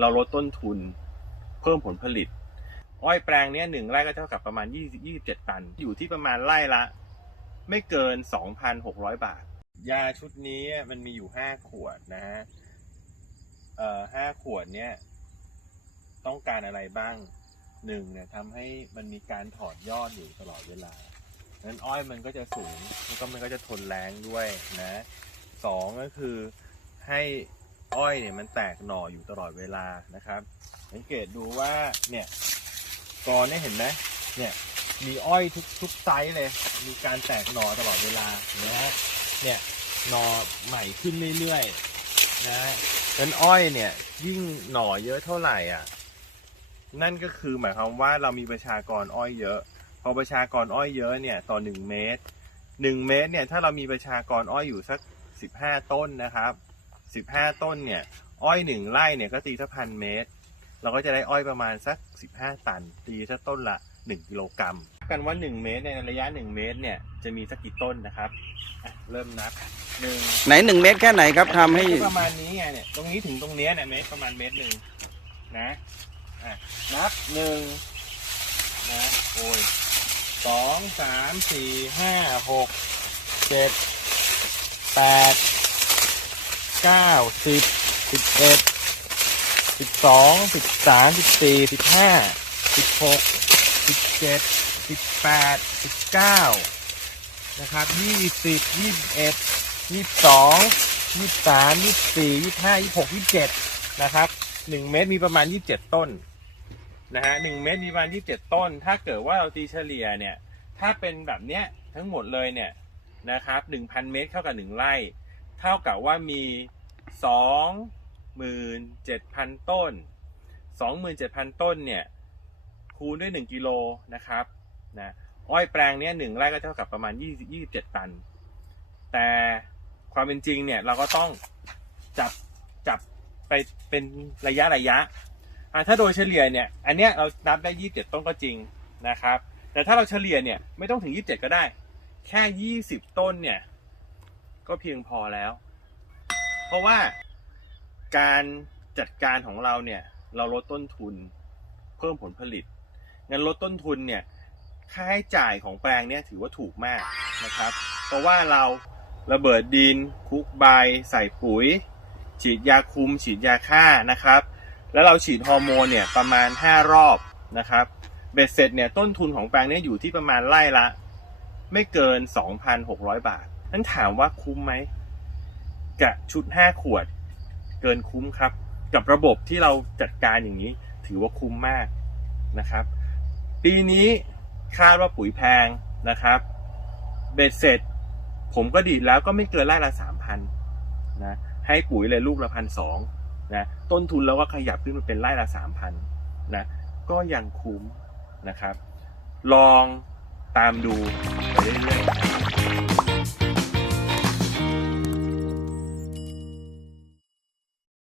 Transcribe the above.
เราลดต้นทุน เพิ่มผลผลิต อ้อยแปลงเนี้ยหนึ่งไร่ก็เท่ากับประมาณ 27 ตัน อยู่ที่ประมาณไร่ละ ไม่เกิน 2,600 บาท ยาชุดนี้มันมีอยู่ 5 ขวดนะฮะเอ่อห้าขวดเนี้ยต้องการอะไรบ้างหนึ่งเนี่ยทำให้มันมีการถอดยอดอยู่ตลอดเวลานั้นอ้อยมันก็จะสูงแล้วก็มันก็จะทนแรงด้วยนะสองก็คือให้ อ้อยเนี่ยมันแตกหน่ออยู่ตลอดเวลานะครับ สังเกตดูว่าเนี่ยกอเนี่ยเห็นไหมเนี่ยมีอ้อยทุกทุกไซส์เลย มีการแตกหน่อตลอดเวลานะฮะเนี่ยหน่อใหม่ขึ้นเรื่อยๆนะนั้นอ้อยเนี่ยยิ่งหน่อเยอะเท่าไหร่อะ นั่นก็คือหมายความว่าเรามีประชากรอ้อยเยอะ พอประชากรอ้อยเยอะเนี่ยต่อหนึ่งเมตรหนึ่งเมตรเนี่ยถ้าเรามีประชากรอ้อยอยู่สักสิบห้าต้นนะครับ สิบห้าต้นเนี่ย อ้อยหนึ่งไร่เนี่ยก็ตีสักพันเมตร เราก็จะได้อ้อยประมาณสักสิบห้าตัน ตีสักต้นละหนึ่งกิโลกรัมกันว่าหนึ่งเมตรในระยะหนึ่งเมตรเนี่ยจะมีสักกี่ต้นนะครับอะเริ่มนับหนึ่งไหนหนึ่งเมตรแค่ไหนครับทำให้ ก็ประมาณนี้ไงเนี่ยตรงนี้ถึงตรงเนี้ยเนี่ยเมตรประมาณเมตรหนึ่งนะอะนับหนึ่งนะโอ้ยสองสามสี่ห้าหกเจ็ดแปด เก้าสิบสิบเอ็ดสิบสองสิบสามสิบสี่สิบห้าสิบหกสิบเจ็ดสิบแปดสิบเก้านะครับยี่สิบยี่สิบเอ็ดยี่สิบสองยี่สิบสามยี่สิบสี่ยี่สิบห้ายี่สิบหกยี่สิบเจ็ดนะครับหนึ่งเมตรมีประมาณยี่สิบเจ็ดต้นนะฮะหนึ่งเมตรมีประมาณยี่สิบเจ็ดต้น ถ้าเกิดว่าเราตีเฉลี่ยเนี่ย ถ้าเป็นแบบเนี้ยทั้งหมดเลยเนี่ยนะครับหนึ่งพันเมตรเท่ากับหนึ่งไร่ เท่ากับว่ามี สองหมื่นเจ็ดพันต้นสองหมื่นเจ็ดพันต้นเนี่ยคูณด้วยหนึ่งกิโลนะครับนะอ้อยแปลงเนี้ยหนึ่งไร่ก็เท่ากับประมาณยี่ยี่สิบเจ็ดตัน แต่ความเป็นจริงเนี่ยเราก็ต้องจับจับไปเป็นระยะระยะะถ้าโดยเฉลี่ยเนี่ยอันเนี้ยเรานับได้ยี่สิบเจ็ดต้นก็จริงนะครับ แต่ถ้าเราเฉลี่ยเนี่ยไม่ต้องถึงยี่สิบเจ็ดก็ได้ แค่ยี่สิบต้นเนี่ยก็เพียงพอแล้ว เพราะว่าการจัดการของเราเนี่ย เราลดต้นทุนเพิ่มผลผลิตงั้นลดต้นทุนเนี่ยค่าใช้จ่ายของแปลงเนี่ยถือว่าถูกมากนะครับ เพราะว่าเราระเบิดดินคลุกใบ ใส่ปุ๋ย ฉีดยาคุม ฉีดยาฆ่านะครับ แล้วเราฉีดฮอร์โมนเนี่ยประมาณ 5 รอบนะครับเบ็ดเสร็จเนี่ยต้นทุนของแปลงเนี่ยอยู่ที่ประมาณไร่ละ ไม่เกิน 2,600 บาทนั้นถามว่าคุ้มไหม กับชุด 5 ขวด เกินคุ้มครับ กับระบบที่เราจัดการอย่างนี้ ถือว่าคุ้มมากนะครับ ปีนี้คาดว่าปุ๋ยแพงนะครับเบ็ดเสร็จ ผมก็ดีดแล้วก็ไม่เกินไร่ละสามพันนะให้ปุ๋ยเลยลูกละพันสองนะต้นทุนเราก็ขยับขึ้นมาเป็นไร่ละสามพันนะก็ยังคุ้มนะครับ ลองตามดูไปเรื่อยๆ